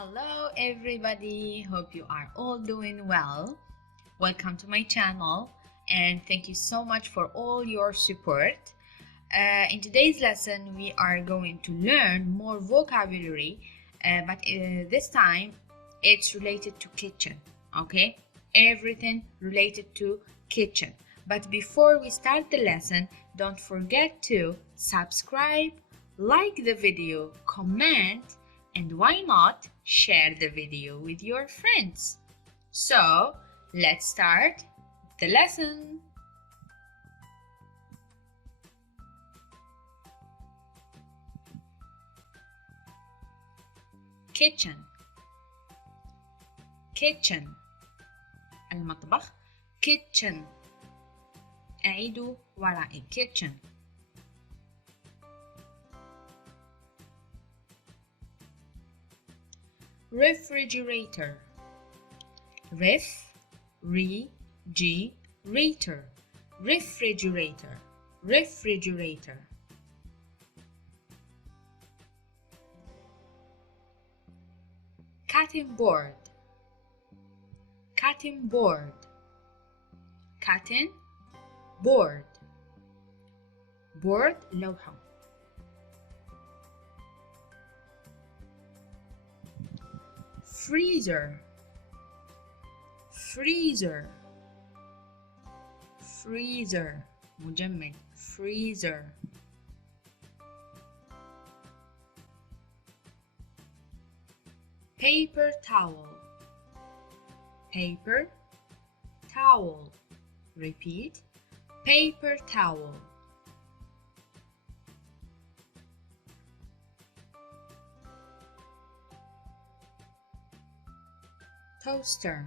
Hello everybody, hope you are all doing well. Welcome to my channel and thank you so much for all your support. In today's lesson we are going to learn more vocabulary, but this time it's related to kitchen, okay? Everything related to kitchen. But before we start the lesson, don't forget to subscribe, like the video, comment, and why not share the video with your friends. So let's start the lesson. Kitchen, kitchen. المطبخ. kitchen. أعيدوا ورائي. kitchen. refrigerator. refrigerator. refrigerator. cutting board. cutting board. cutting board. board لوحة. freezer. freezer. freezer. مجمد. freezer. paper towel. paper towel. Repeat. paper towel. toaster.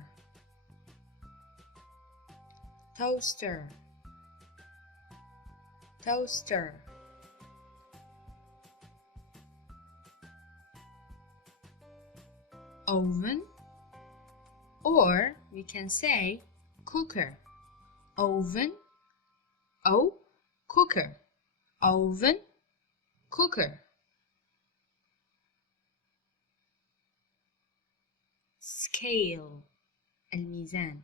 toaster. toaster. oven, or we can say cooker. oven, cooker. oven, cooker. scale. الميزان.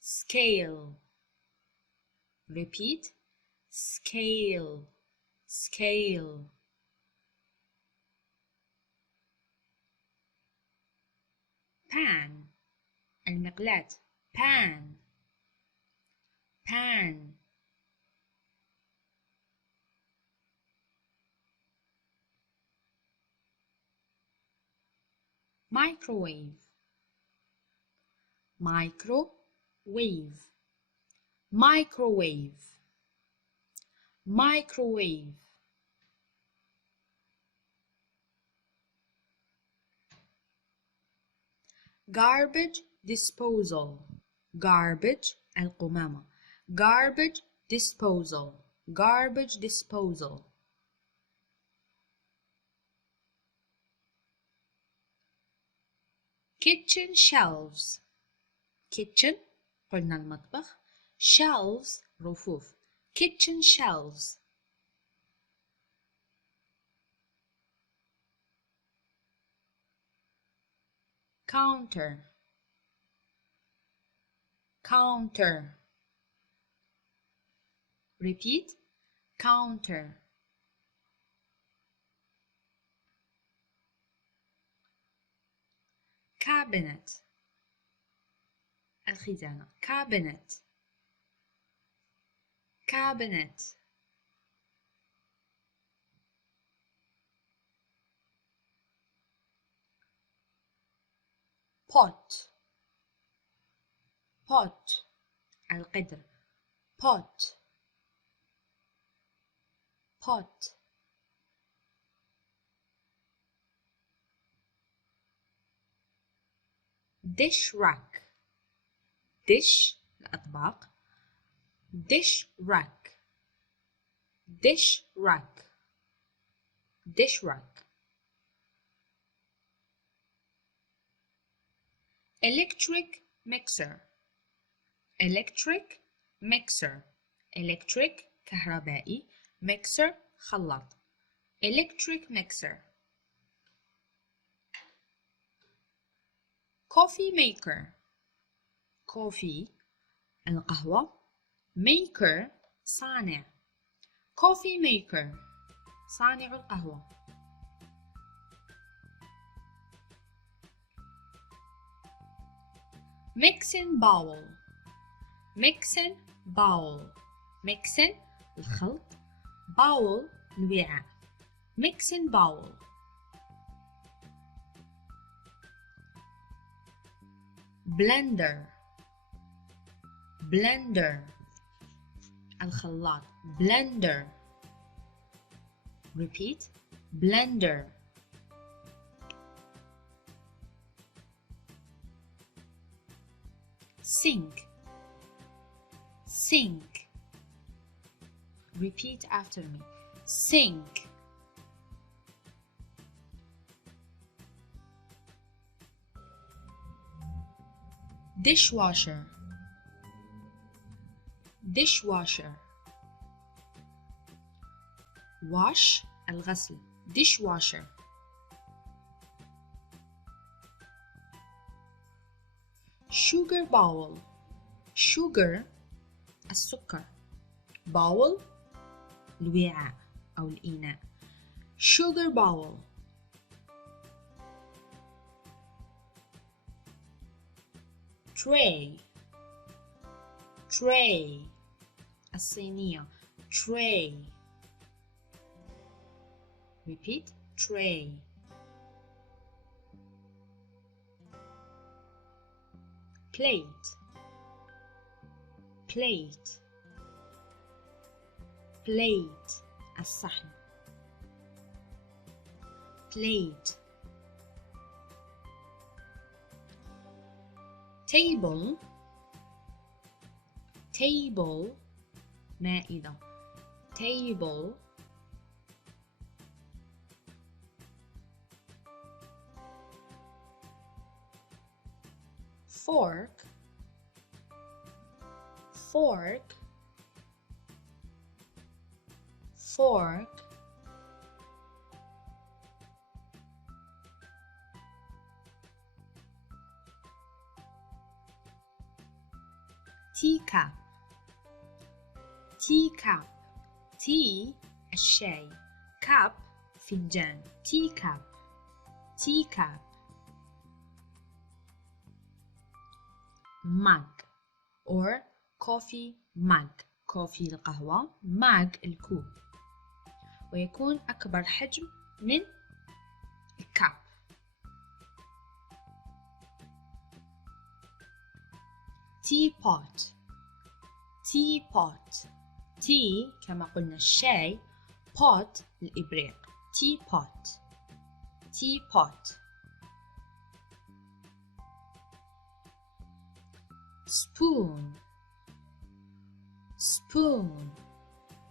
scale. repeat. scale. scale. pan. المقلاة. pan. pan. microwave. microwave. microwave. microwave. garbage disposal. garbage القمامة. garbage disposal. garbage disposal. kitchen shelves. kitchen قلنا المطبخ. shelves رفوف. kitchen shelves. counter. counter. repeat. counter. cabinet. الخزانة. cabinet. cabinet. pot. pot. القدر. pot. pot. dish rack. dish الأطباق. dish rack. dish rack. dish rack. electric mixer. electric mixer. electric كهربائي. mixer خلاط. electric mixer. coffee maker. coffee القهوة، maker صانع. coffee maker صانع القهوة. mixing bowl. mixing bowl. mixing الخلط، bowl الوعاء. mixing bowl. blender. blender الخلاط، blender. repeat blender. sink. sink. repeat after me. sink. dishwasher. dishwasher. wash الغسل، dishwasher. sugar bowl. sugar السكر، bowl الوعاء أو الإناء. sugar bowl. tray. tray الصينية، tray. repeat tray. plate. plate. plate الصحن، plate. table. table مائدة، table. fork. fork. fork. teacup. teacup. tea الشاي، cup فنجان، teacup. teacup. mug or coffee mug. coffee القهوة، mug الكوب، ويكون أكبر حجم من الكاب. teapot. teapot. tea كما قلنا الشاي، pot الإبريق، teapot. teapot. spoon. spoon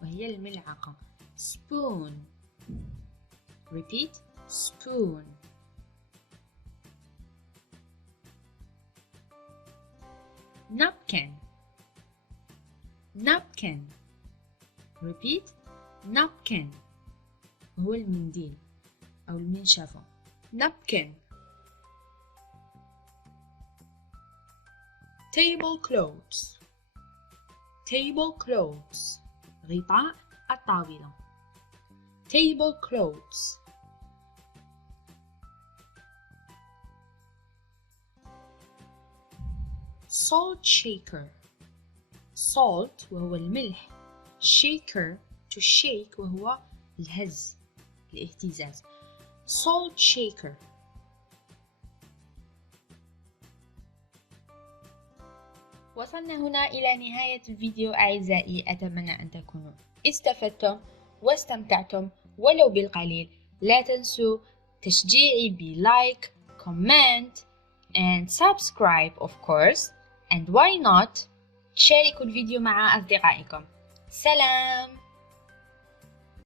وهي الملعقة، spoon. repeat spoon. napkin. napkin. repeat napkin هو المنديل أو المنشفة، napkin. tablecloths. tablecloths غطاء الطاولة، tablecloths. salt shaker. salt وهو الملح، shaker to shake وهو الهز، الاهتزاز، salt shaker. وصلنا هنا إلى نهاية الفيديو أعزائي، أتمنى أن تكونوا استفدتم واستمتعتم ولو بالقليل. لا تنسوا تشجيعي بلايك، comment and subscribe of course, and why not شاركوا الفيديو مع أصدقائكم. سلام.